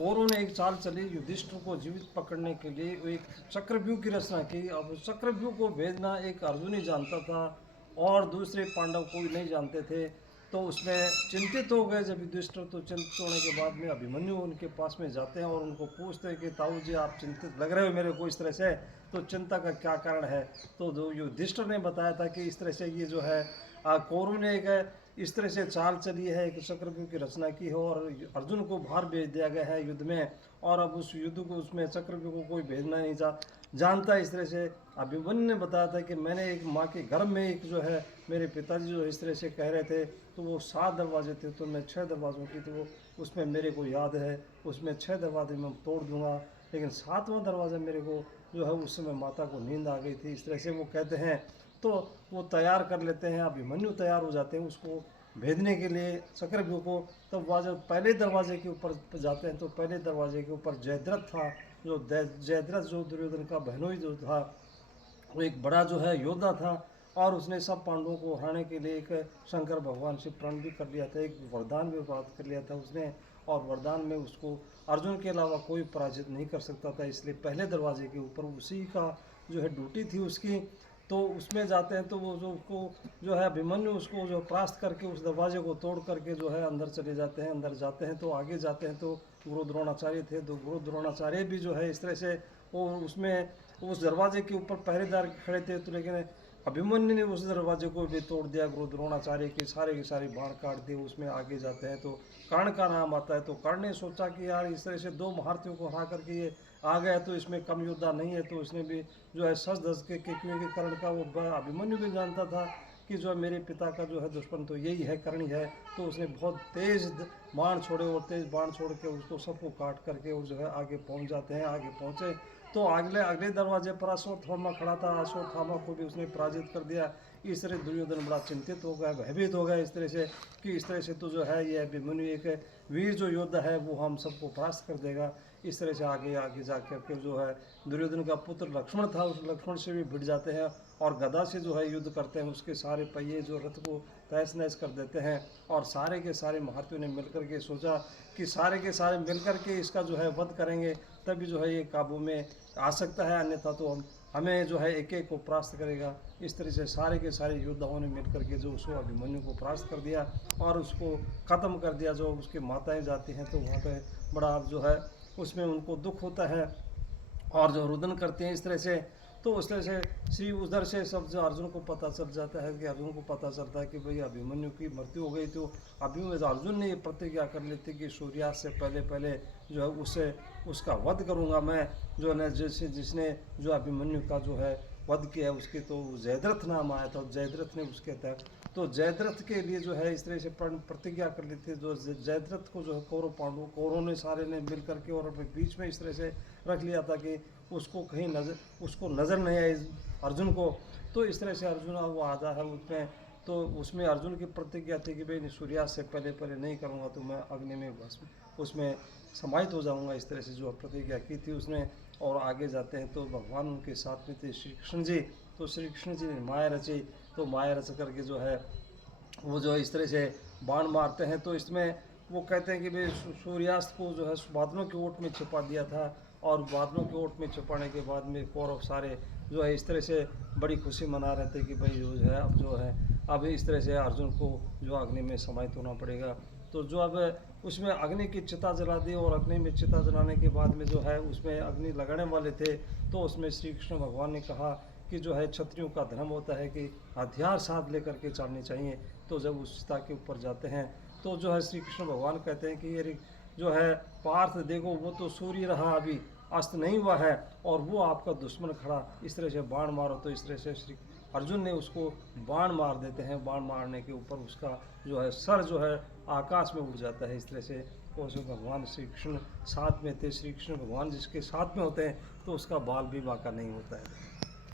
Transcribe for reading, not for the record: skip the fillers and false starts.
कौरवों ने एक चाल चली युधिष्ठिर को जीवित पकड़ने के लिए, वो एक चक्रव्यूह की रचना की। अब चक्रव्यूह को भेजना एक अर्जुन ही जानता था और दूसरे पांडव कोई नहीं जानते थे। तो उसमें चिंतित हो गए जब युधिष्ठिर, तो चिंतित होने के बाद में अभिमन्यु उनके पास में जाते हैं और उनको पूछते हैं कि ताऊ जी आप चिंतित लग रहे हो मेरे को इस तरह से, तो चिंता का क्या कारण है। तो जो युधिष्ठिर ने बताया था कि इस तरह से ये जो है कौरव ने एक इस तरह से चाल चली है, एक चक्रव्यूह की रचना की है और अर्जुन को बाहर भेज दिया गया है युद्ध में। और अब उस युद्ध को उसमें चक्रव्यूह को कोई भेजना नहीं जानता। इस तरह से अभिमन्यु ने बताया था कि मैंने एक माँ के गर्भ में एक जो है मेरे पिताजी जो इस तरह से कह रहे थे, तो वो 7 दरवाजे थे, तो मैं 6 दरवाज़ों की, तो वो उसमें मेरे को याद है उसमें 6 दरवाजे मैं तोड़ दूंगा, लेकिन 7वां दरवाज़ा मेरे को जो है उस समय माता को नींद आ गई थी। इस तरह से वो कहते हैं। तो वो तैयार कर लेते हैं, अभिमन्यु तैयार हो जाते हैं उसको भेजने के लिए चक्रव्यूह को। तब वह जब पहले दरवाजे के ऊपर जाते हैं तो पहले दरवाजे के ऊपर जयद्रथ था। जो जयद्रथ जो दुर्योधन का बहनोई जो था, वो एक बड़ा जो है योद्धा था और उसने सब पांडवों को हराने के लिए एक शंकर भगवान से प्रण भी कर लिया था, एक वरदान भी प्राप्त कर लिया था उसने। और वरदान में उसको अर्जुन के अलावा कोई पराजित नहीं कर सकता था, इसलिए पहले दरवाजे के ऊपर उसी का जो है ड्यूटी थी उसकी। तो उसमें जाते हैं तो वो जो उसको जो है अभिमन्यु उसको जो परास्त करके उस दरवाजे को तोड़ करके जो है अंदर चले जाते हैं। अंदर जाते हैं तो आगे जाते हैं तो गुरु द्रोणाचार्य थे, तो गुरु द्रोणाचार्य भी जो है इस तरह से वो उसमें उस दरवाजे के ऊपर पहरेदार खड़े थे। तो लेकिन अभिमन्यु ने उस दरवाजे को भी तोड़ दिया, गुरु द्रोणाचार्य के सारे बाण काट दिए। उसमें आगे जाते हैं तो कर्ण का नाम आता है। तो कर्ण ने सोचा कि यार इस तरह से 2 महारथियों को हरा करके ये आ गया तो इसमें कम योद्धा नहीं है, तो उसने भी जो है सच धस के क्योंकि कर्ण का वो अभिमन्यु भी जानता था कि जो है मेरे पिता का जो है दुश्मन तो यही है, कर्ण ही है। तो उसने बहुत तेज बाण छोड़े और तेज बाण छोड़ के उसको सबको काट करके वो जो है आगे पहुंच जाते हैं। आगे पहुंचे तो अगले दरवाजे पर अश्वत्थामा खड़ा था, अश्वत्थामा को भी उसने पराजित कर दिया। इस तरह दुर्योधन बड़ा चिंतित हो गया, भयभीत हो गया इस तरह से कि इस तरह से तो जो है ये अभिमन्यु एक वीर जो योद्धा है वो हम सबको परास्त कर देगा। इस तरह से आगे आगे जा करके जो है दुर्योधन का पुत्र लक्ष्मण था, उस लक्ष्मण से भी भिड़ जाते हैं और गदा से जो है युद्ध करते हैं। उसके सारे पहिए जो रथ को तहस नहस कर देते हैं और सारे के सारे महारथियों ने मिलकर के सोचा कि सारे के सारे मिलकर के इसका जो है वध करेंगे तभी जो है ये काबू में आ सकता है, अन्यथा तो हमें जो है एक एक को परास्त करेगा। इस तरह से सारे के सारे योद्धाओं ने मिलकर के जो उसको अभिमन्यु को परास्त कर दिया और उसको ख़त्म कर दिया। जो उसकी माताएं जाती हैं तो वहाँ पे बड़ा जो है उसमें उनको दुख होता है और जो रुदन करते हैं इस तरह से। तो उस तरह से श्री उधर से सब जो अर्जुन को पता चल जाता है कि अर्जुन को पता चलता है कि भाई अभिमन्यु की मृत्यु हो गई। तो अर्जुन ने ये प्रतिज्ञा कर ली थी कि सूर्यास्त से पहले पहले जो है उससे उसका वध करूंगा मैं, जो है जैसे जिसने जो अभिमन्यु का जो है वध किया उसके तो जयद्रथ नाम आया था, जयद्रथ ने उसके तहत तो जयद्रथ के लिए जो है इस तरह से प्रतिज्ञा कर ली थी। जो जयद्रथ को जो है कौरवों ने सारे ने मिल करके और अपने बीच में इस तरह से रख लिया था कि उसको कहीं उसको नज़र नहीं आई अर्जुन को। तो इस तरह से अर्जुन वो आधा है उसमें, तो उसमें अर्जुन की प्रतिज्ञा थी कि भाई सूर्यास्त से पहले पहले नहीं करूँगा तो मैं अग्नि में भस्म उसमें समाहित हो जाऊँगा। इस तरह से जो प्रतिज्ञा की थी उसने। और आगे जाते हैं तो भगवान उनके साथ में थे श्री कृष्ण जी। तो श्री कृष्ण जी ने माया रची, तो माया रच करके जो है वो जो इस तरह से बाण मारते हैं। तो इसमें वो कहते हैं कि भाई सूर्यास्त को जो है बादलों की ओट में छिपा दिया था और बादलों की ओट में छिपाने के बाद में कौरव सारे जो है इस तरह से बड़ी खुशी मना रहे थे कि भाई जो है अब जो है अब इस तरह से अर्जुन को जो अग्नि में समाहित होना पड़ेगा। तो जो अब उसमें अग्नि की चिता जला दी और अग्नि में चिता जलाने के बाद में जो है उसमें अग्नि लगाने वाले थे। तो उसमें श्री कृष्ण भगवान ने कहा कि जो है क्षत्रियों का धर्म होता है कि हथियार साथ लेकर के चलने चाहिए। तो जब उस चिता के ऊपर जाते हैं तो जो है श्री कृष्ण भगवान कहते हैं कि ये जो है पार्थ देखो वो तो सूर्य रहा अभी अस्त नहीं हुआ है और वो आपका दुश्मन खड़ा, इस तरह से बाण मारो। तो इस तरह से श्री अर्जुन ने उसको बाण मार देते हैं। बाण मारने के ऊपर उसका जो है सर जो है आकाश में उड़ जाता है। इस तरह से उसमें भगवान श्री कृष्ण साथ में थे। श्री कृष्ण भगवान जिसके साथ में होते हैं तो उसका बाल भी बांका नहीं होता है।